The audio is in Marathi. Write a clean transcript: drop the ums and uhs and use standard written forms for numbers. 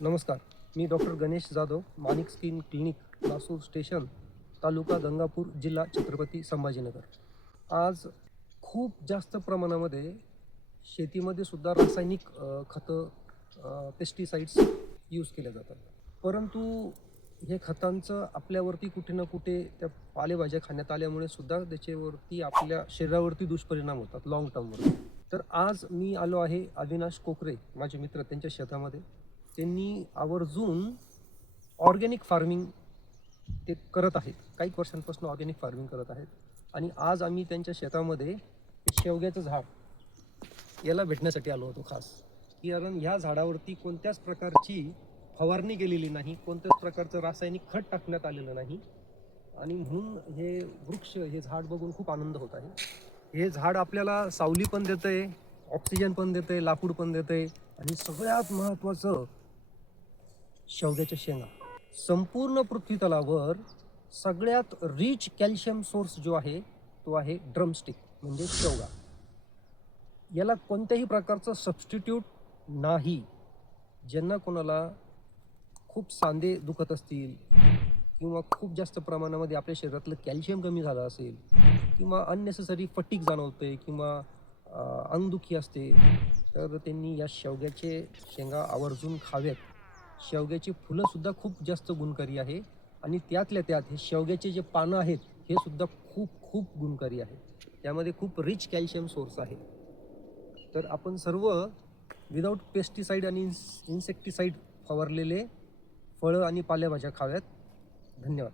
नमस्कार. मी डॉक्टर गणेश जाधव, माणिक स्किन क्लिनिक, लासूर स्टेशन, तालुका गंगापूर, जिल्हा छत्रपती संभाजीनगर. आज खूप जास्त प्रमाणामध्ये शेतीमध्ये सुद्धा रासायनिक खतं, पेस्टिसाइड्स यूज केल्या जातात. परंतु हे खतांचं आपल्यावरती कुठे ना कुठे त्या पालेभाज्या खाण्यात आल्यामुळे सुद्धा त्याच्यावरती आपल्या शरीरावरती दुष्परिणाम होतात लाँग टर्मवर. तर आज मी आलो आहे अविनाश कोकरे, माझे मित्र, त्यांच्या शेतामध्ये. त्यांनी आवर्जून ऑर्गॅनिक फार्मिंग ते करत आहेत. काही वर्षांपासून ऑर्गॅनिक फार्मिंग करत आहेत. आणि आज आम्ही त्यांच्या शेतामध्ये शेवग्याचं झाड याला भेटण्यासाठी आलो होतो खास. कारण ह्या झाडावरती कोणत्याच प्रकारची फवारणी केलेली नाही, कोणत्याच प्रकारचं रासायनिक खत टाकण्यात आलेलं नाही. आणि म्हणून हे वृक्ष, हे झाड बघून खूप आनंद होत आहे. हे झाड आपल्याला सावली पण देतंय, ऑक्सिजन पण देतंय, लाकूड पण देतंय आणि सगळ्यात महत्त्वाचं शेवग्याच्या शेंगा. संपूर्ण पृथ्वीतलावर सगळ्यात रिच कॅल्शियम सोर्स जो आहे तो आहे ड्रमस्टिक म्हणजे शेवगा. याला कोणत्याही प्रकारचं सबस्टिट्यूट नाही. ज्यांना कोणाला खूप सांधे दुखत असतील किंवा खूप जास्त प्रमाणामध्ये आपल्या शरीरातलं कॅल्शियम कमी झालं असेल किंवा अननेसेसरी फटीग जाणवते किंवा अंगदुखी असते, तर त्यांनी या शेवग्याचे शेंगा आवर्जून खाव्यात. शेवग्याची फुलंसुद्धा खूप जास्त गुणकारी आहे आणि त्यातल्या त्यात हे शेवग्याचे जे पानं आहेत हे सुद्धा खूप खूप गुणकारी आहेत. त्यामध्ये खूप रिच कॅल्शियम सोर्स आहे. तर आपण सर्व विदाऊट पेस्टिसाईड आणि इन्सेक्टिसाईड फवारलेले फळं आणि पालेभाज्या खाव्यात. धन्यवाद.